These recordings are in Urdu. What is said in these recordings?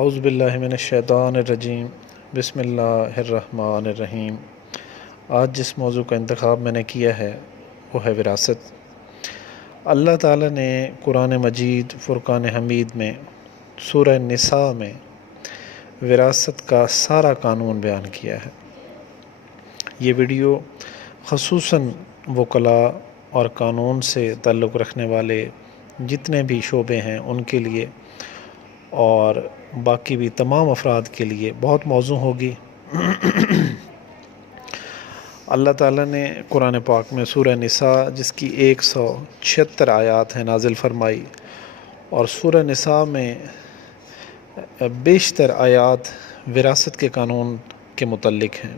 اعوذ باللہ من الشیطان الرجیم بسم اللہ الرحمن الرحیم۔ آج جس موضوع کا انتخاب میں نے کیا ہے وہ ہے وراثت۔ اللہ تعالیٰ نے قرآن مجید فرقان حمید میں سورہ نساء میں وراثت کا سارا قانون بیان کیا ہے۔ یہ ویڈیو خصوصاً وکلاء اور قانون سے تعلق رکھنے والے جتنے بھی شعبے ہیں ان کے لیے اور باقی بھی تمام افراد کے لیے بہت موزوں ہوگی۔ اللہ تعالیٰ نے قرآن پاک میں سورہ نساء جس کی 176 آیات ہیں نازل فرمائی، اور سورہ نساء میں بیشتر آیات وراثت کے قانون کے متعلق ہیں۔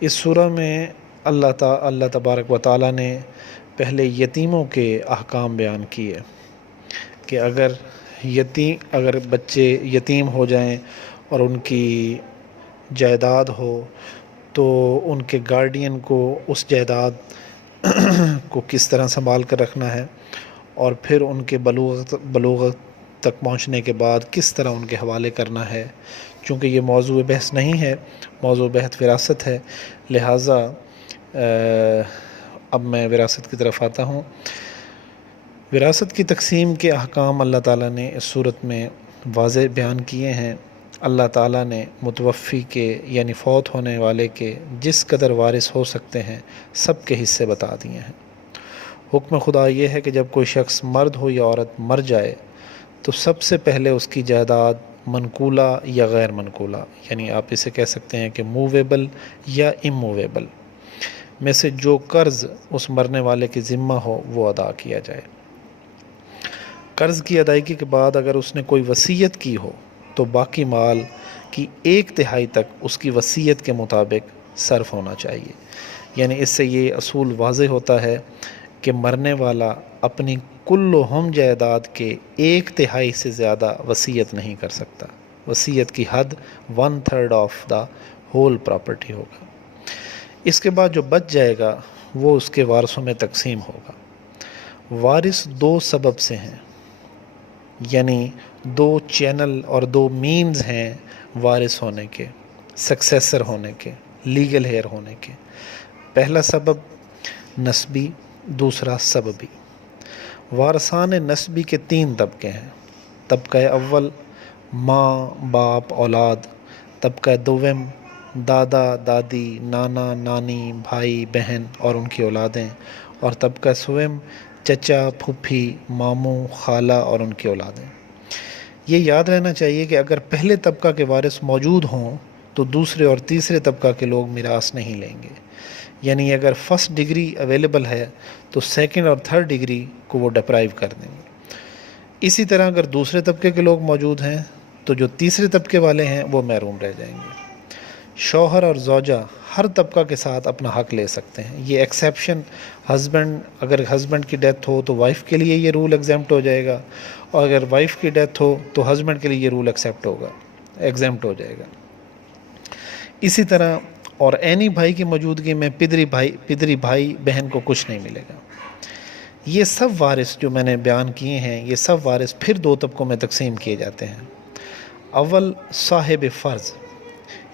اس سورہ میں اللہ تبارک و تعالیٰ نے پہلے یتیموں کے احکام بیان کیے کہ اگر بچے یتیم ہو جائیں اور ان کی جائیداد ہو تو ان کے گارڈین کو اس جائیداد کو کس طرح سنبھال کر رکھنا ہے، اور پھر ان کے بلوغت تک پہنچنے کے بعد کس طرح ان کے حوالے کرنا ہے۔ چونکہ یہ موضوع بحث نہیں ہے، موضوع بحث وراثت ہے، لہٰذا اب میں وراثت کی طرف آتا ہوں۔ وراثت کی تقسیم کے احکام اللہ تعالیٰ نے اس صورت میں واضح بیان کیے ہیں۔ اللہ تعالیٰ نے متوفی کے یعنی فوت ہونے والے کے جس قدر وارث ہو سکتے ہیں سب کے حصے بتا دیے ہیں۔ حکم خدا یہ ہے کہ جب کوئی شخص مرد ہو یا عورت مر جائے تو سب سے پہلے اس کی جائیداد منقولہ یا غیر منقولہ، یعنی آپ اسے کہہ سکتے ہیں کہ موویبل یا اموویبل میں سے جو قرض اس مرنے والے کے ذمہ ہو وہ ادا کیا جائے۔ قرض کی ادائیگی کے بعد اگر اس نے کوئی وصیت کی ہو تو باقی مال کی 1/3 تک اس کی وصیت کے مطابق صرف ہونا چاہیے۔ یعنی اس سے یہ اصول واضح ہوتا ہے کہ مرنے والا اپنی کل و ہم جائیداد کے 1/3 سے زیادہ وصیت نہیں کر سکتا۔ وصیت کی حد 1/3 آف دا ہول پراپرٹی ہوگا۔ اس کے بعد جو بچ جائے گا وہ اس کے وارثوں میں تقسیم ہوگا۔ وارث 2 سبب سے ہیں، یعنی 2 چینل اور 2 مینز ہیں وارث ہونے کے، سکسیسر ہونے کے، لیگل ہیئر ہونے کے۔ پہلا سبب نسبی، دوسرا سببی۔ وارثان نسبی کے 3 طبقے ہیں۔ طبقہ اول ماں باپ اولاد، طبقہ دوم دادا دادی نانا نانی بھائی بہن اور ان کی اولادیں، اور طبقہ سوم چچا پھوپھی ماموں خالہ اور ان کی اولادیں۔ یہ یاد رہنا چاہیے کہ اگر پہلے طبقہ کے وارث موجود ہوں تو دوسرے اور تیسرے طبقہ کے لوگ میراث نہیں لیں گے، یعنی اگر فرسٹ ڈگری اویلیبل ہے تو سیکنڈ اور تھرڈ ڈگری کو وہ ڈپرائیو کر دیں گے۔ اسی طرح اگر دوسرے طبقے کے لوگ موجود ہیں تو جو تیسرے طبقے والے ہیں وہ محروم رہ جائیں گے۔ شوہر اور زوجہ ہر طبقہ کے ساتھ اپنا حق لے سکتے ہیں۔ یہ ایکسیپشن اگر ہسبینڈ کی ڈیتھ ہو تو وائف کے لیے یہ رول ایگزیمپٹ ہو جائے گا، اور اگر وائف کی ڈیتھ ہو تو ہسبینڈ کے لیے یہ رول ایگزیمپٹ ہو جائے گا۔ اسی طرح اور عینی بھائی کی موجودگی میں پدری بھائی بہن کو کچھ نہیں ملے گا۔ یہ سب وارث جو میں نے بیان کیے ہیں، یہ سب وارث پھر 2 طبقوں میں تقسیم کیے جاتے ہیں۔ اول صاحب فرض،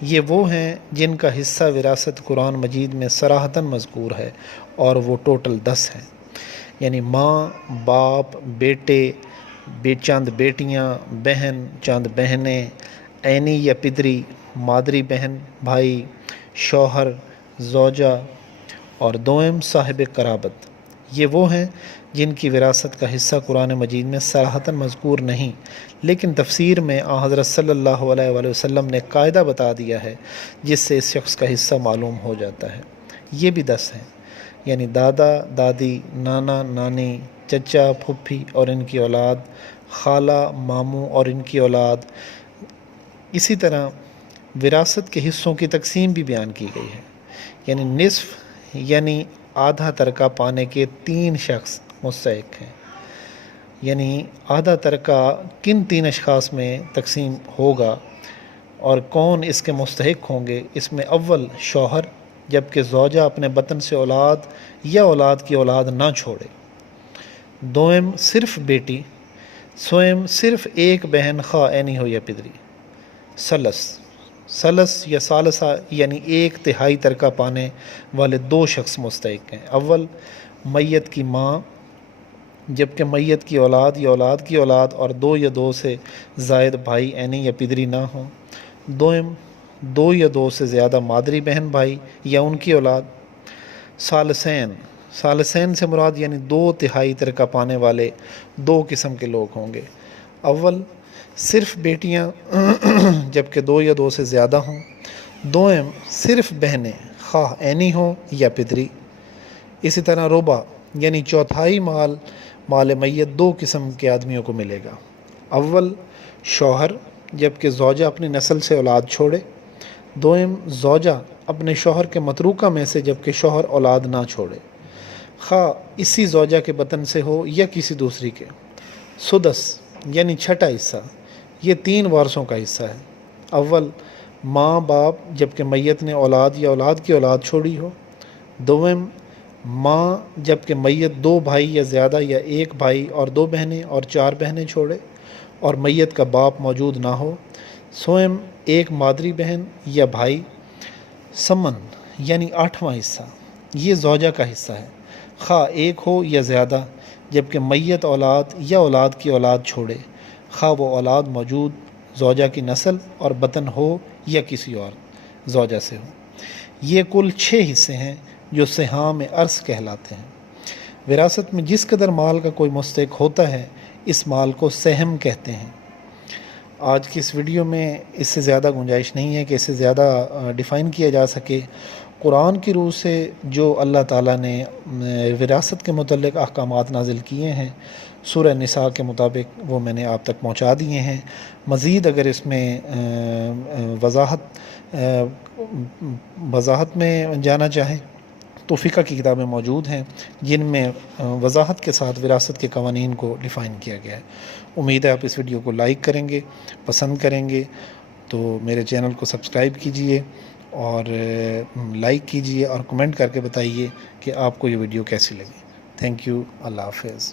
یہ وہ ہیں جن کا حصہ وراثت قرآن مجید میں صراحتاً مذکور ہے، اور وہ ٹوٹل 10 ہیں، یعنی ماں باپ بیٹے چند بیٹیاں بہن چند بہنیں، عینی یا پدری مادری بہن بھائی شوہر زوجہ، اور دوم صاحب قرابت۔ یہ وہ ہیں جن کی وراثت کا حصہ قرآن مجید میں صراحتاً مذکور نہیں، لیکن تفسیر میں حضرت صلی اللہ علیہ وآلہ وسلم نے قاعدہ بتا دیا ہے جس سے اس شخص کا حصہ معلوم ہو جاتا ہے۔ یہ بھی 10 ہیں، یعنی دادا دادی نانا نانی چچا پھوپھی اور ان کی اولاد، خالہ ماموں اور ان کی اولاد۔ اسی طرح وراثت کے حصوں کی تقسیم بھی بیان کی گئی ہے، یعنی نصف یعنی آدھا ترکہ پانے کے 3 شخص مستحق ہیں۔ یعنی آدھا ترکہ کن 3 اشخاص میں تقسیم ہوگا اور کون اس کے مستحق ہوں گے؟ اس میں اول شوہر، جبکہ زوجہ اپنے بطن سے اولاد یا اولاد کی اولاد نہ چھوڑے۔ دوم صرف بیٹی، سوئم صرف ایک بہن خواہ عینی ہو یا پدری۔ سلس یا ثالثہ یعنی ایک تہائی ترکہ پانے والے دو شخص مستحق ہیں۔ اول میت کی ماں، جبکہ میت کی اولاد یا اولاد کی اولاد اور دو یا دو سے زائد بھائی عینی یا پدری نہ ہوں۔ دوم دو یا دو سے زیادہ مادری بہن بھائی یا ان کی اولاد۔ ثالثین سے مراد یعنی دو تہائی ترکہ پانے والے دو قسم کے لوگ ہوں گے۔ اول صرف بیٹیاں جبکہ دو یا دو سے زیادہ ہوں۔ دوم صرف بہنیں خواہ عینی ہوں یا پدری۔ اسی طرح ربع یعنی چوتھائی مال میت دو قسم کے آدمیوں کو ملے گا۔ اول شوہر جبکہ زوجہ اپنی نسل سے اولاد چھوڑے۔ دوم زوجہ اپنے شوہر کے متروکہ میں سے جبکہ شوہر اولاد نہ چھوڑے، خواہ اسی زوجہ کے بطن سے ہو یا کسی دوسری کے۔ سدس یعنی چھٹا حصہ، یہ 3 وارثوں کا حصہ ہے۔ اول ماں باپ جبکہ میت نے اولاد یا اولاد کی اولاد چھوڑی ہو۔ دوم ماں جبکہ میت 2 بھائی یا زیادہ یا 1 بھائی اور 2 بہنیں اور 4 بہنیں چھوڑے اور میت کا باپ موجود نہ ہو۔ سوم 1 مادری بہن یا بھائی۔ سمن یعنی 8واں حصہ، یہ زوجہ کا حصہ ہے، خواہ 1 ہو یا زیادہ جبکہ میت اولاد یا اولاد کی اولاد چھوڑے، خواہ وہ اولاد موجود زوجہ کی نسل اور بطن ہو یا کسی اور زوجہ سے ہو۔ یہ کل 6 حصے ہیں جو سہام ارث کہلاتے ہیں۔ وراثت میں جس قدر مال کا کوئی مستحق ہوتا ہے اس مال کو سہم کہتے ہیں۔ آج کی اس ویڈیو میں اس سے زیادہ گنجائش نہیں ہے کہ اس سے زیادہ ڈیفائن کیا جا سکے۔ قرآن کی روح سے جو اللہ تعالیٰ نے وراثت کے متعلق احکامات نازل کیے ہیں سورہ نساء کے مطابق وہ میں نے آپ تک پہنچا دیے ہیں۔ مزید اگر اس میں وضاحت میں جانا چاہیں تو فقہ کی کتابیں موجود ہیں جن میں وضاحت کے ساتھ وراثت کے قوانین کو ڈیفائن کیا گیا ہے۔ امید ہے آپ اس ویڈیو کو لائک کریں گے، پسند کریں گے، تو میرے چینل کو سبسکرائب کیجئے اور لائک کیجئے اور کمنٹ کر کے بتائیے کہ آپ کو یہ ویڈیو کیسی لگی۔ تھینک یو، اللہ حافظ۔